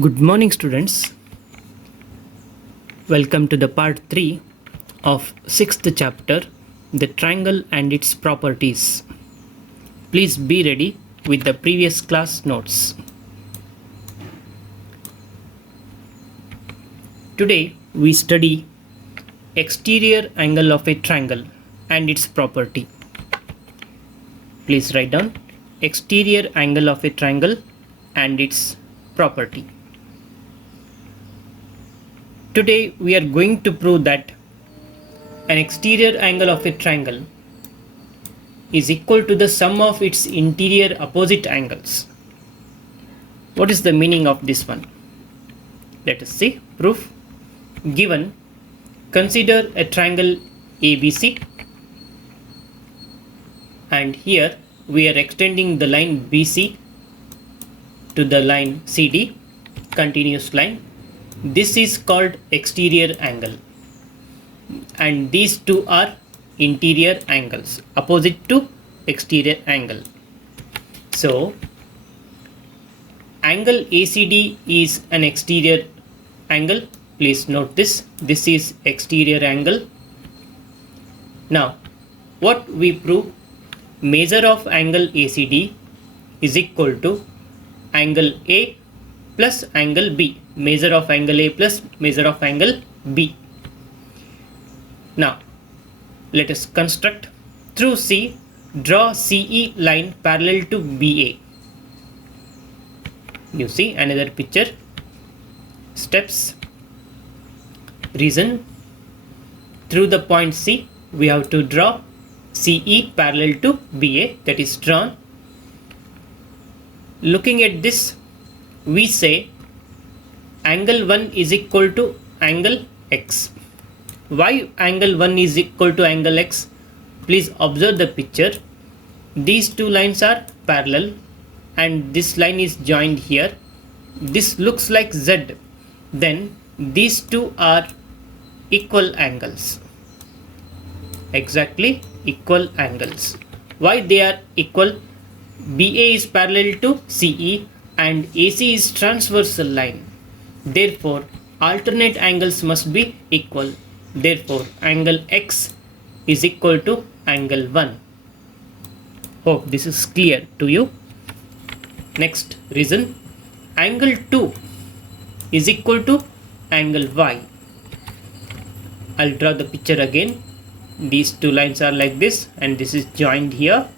Good morning, students. Welcome to the part 3 of 6th chapter, the triangle and its properties. Please be ready with the previous class notes. Today we study exterior angle of a triangle and its property. Please write down exterior angle of a triangle and its property. Today we are going to prove that an exterior angle of a triangle is equal to the sum of its interior opposite angles. What is the meaning of this one? Let us see. Proof. Given, consider a triangle ABC, and here we are extending the line BC to the line CD, continuous line. This is called exterior angle, and these two are interior angles opposite to exterior angle. So angle ACD is an exterior angle. Please note this. This is exterior angle. Now what we prove, measure of angle ACD is equal to angle A plus angle B. Measure of angle A plus measure of angle B. Now let us construct. Through C, draw CE line parallel to BA. You see another picture. Steps. Reason. Through the point C, we have to draw CE parallel to BA, that is drawn. Looking at this, we say angle 1 is equal to angle X. Why angle 1 is equal to angle X? Please observe the picture. These two lines are parallel and this line is joined here. This looks like Z. Then these two are equal angles. Exactly equal angles. Why they are equal? BA is parallel to CE and AC is transversal line. Therefore, alternate angles must be equal. Therefore, angle X is equal to angle 1. Hope this is clear to you. Next reason. Angle 2 is equal to angle Y. I'll draw the picture again. These two lines are like this and this is joined here.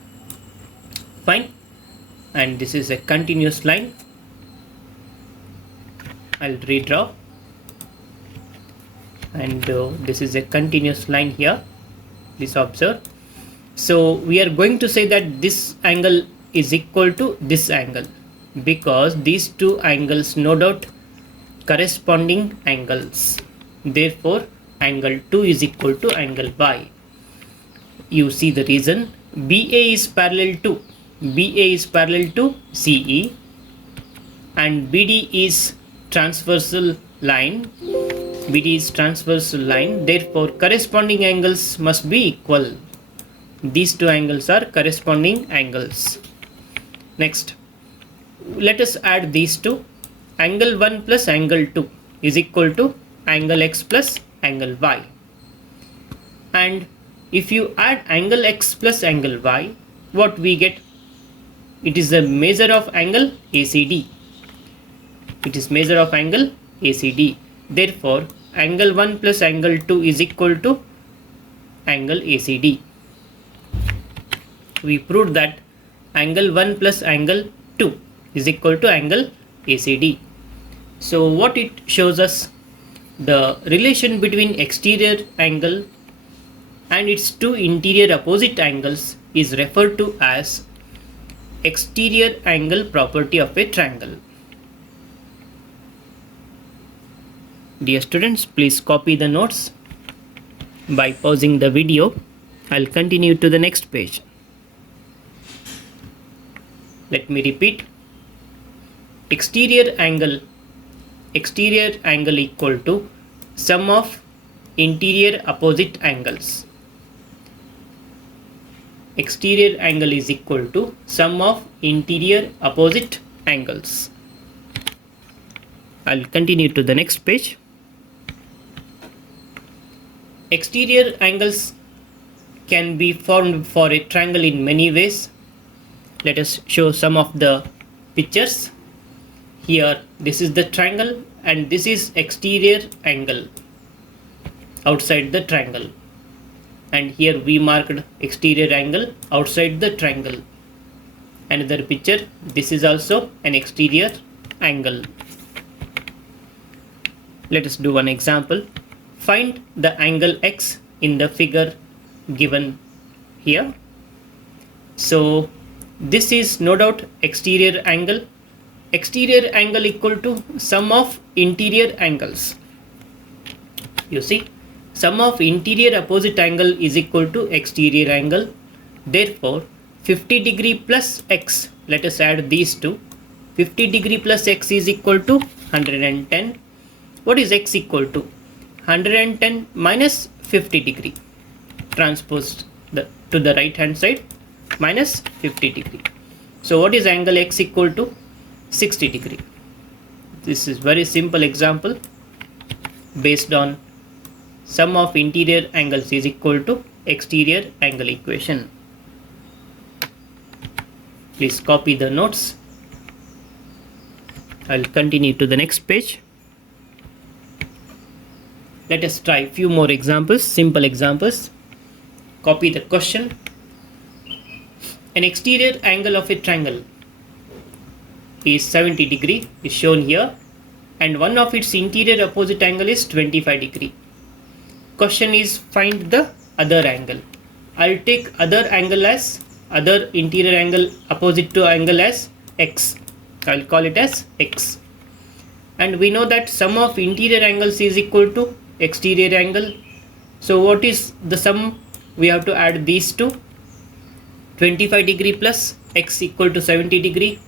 Fine. And this is a continuous line. I'll redraw. And this is a continuous line here. Please observe. So we are going to say that this angle is equal to this angle, because these two angles no doubt corresponding angles. Therefore angle 2 is equal to angle Y. You see the reason. BA is parallel to CE and BD is transversal line. BD is transversal line. Therefore corresponding angles must be equal. These two angles are corresponding angles. Next, let us add these two. Angle 1 plus angle 2 is equal to angle X plus angle Y. And if you add angle X plus angle Y, what we get? It is the measure of angle ACD. It is measure of angle ACD. Therefore, angle 1 plus angle 2 is equal to angle ACD. We proved that angle 1 plus angle 2 is equal to angle ACD. So what it shows us? The relation between exterior angle and its two interior opposite angles is referred to as exterior angle property of a triangle. Dear students, please copy the notes by pausing the video. I'll continue to the next page. Let me repeat. Exterior angle equal to sum of interior opposite angles. Exterior angle is equal to sum of interior opposite angles. I'll continue to the next page. Exterior angles can be formed for a triangle in many ways. Let us show some of the pictures. Here, this is the triangle and this is exterior angle outside the triangle. And here we marked exterior angle outside the triangle. Another picture, this is also an exterior angle. Let us do one example. Find the angle x in the figure given here. So this is no doubt exterior angle. Exterior angle equal to sum of interior angles. You see, sum of interior opposite angle is equal to exterior angle. Therefore, 50 degree plus x, let us add these two. 50 degree plus x is equal to 110. What is x equal to? 110 minus 50 degree. Transposed to the right hand side, minus 50 degree. So what is angle x equal to? 60 degree. This is very simple example based on sum of interior angles is equal to exterior angle equation. Please copy the notes. I'll continue to the next page. Let us try few more examples, simple examples. Copy the question. An exterior angle of a triangle is 70 degree is shown here and one of its interior opposite angle is 25 degree. Question is find the other angle. I'll take other angle as other interior angle opposite to angle as x. I'll call it as x. And we know that sum of interior angles is equal to exterior angle. So what is the sum? We have to add these two. 25 degree plus x equal to 70 degree.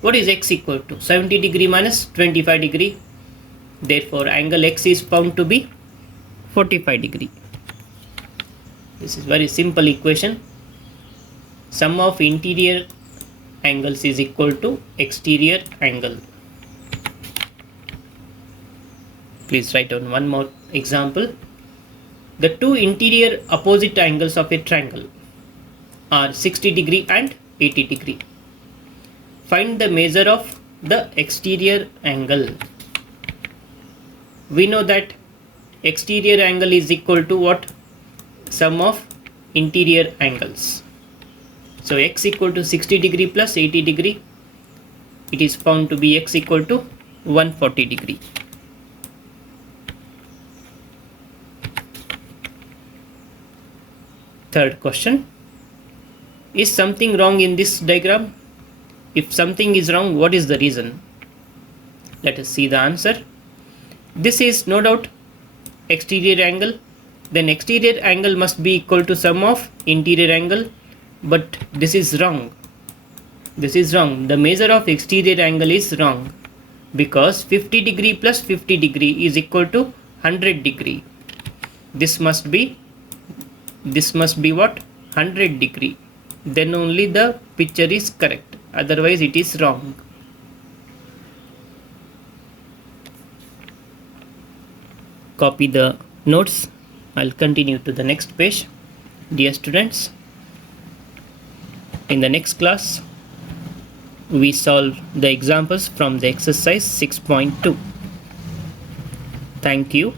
What is x equal to? 70 degree minus 25 degree. Therefore, angle x is found to be 45 degree. This is very simple equation. Sum of interior angles is equal to exterior angle. Please write down one more example. The two interior opposite angles of a triangle are 60 degree and 80 degree. Find the measure of the exterior angle. We know that exterior angle is equal to what? Sum of interior angles. So x equal to 60 degree plus 80 degree. It is found to be x equal to 140 degree. Third question. Is something wrong in this diagram? If something is wrong, what is the reason? Let us see the answer. This is no doubt exterior angle. Then exterior angle must be equal to sum of interior angle. But this is wrong. This is wrong. The measure of exterior angle is wrong. Because 50 degree plus 50 degree is equal to 100 degree. This must be what? 100 degree. Then only the picture is correct. Otherwise it is wrong. Copy the notes. I'll continue to the next page. Dear students, in the next class, we solve the examples from the exercise 6.2. Thank you.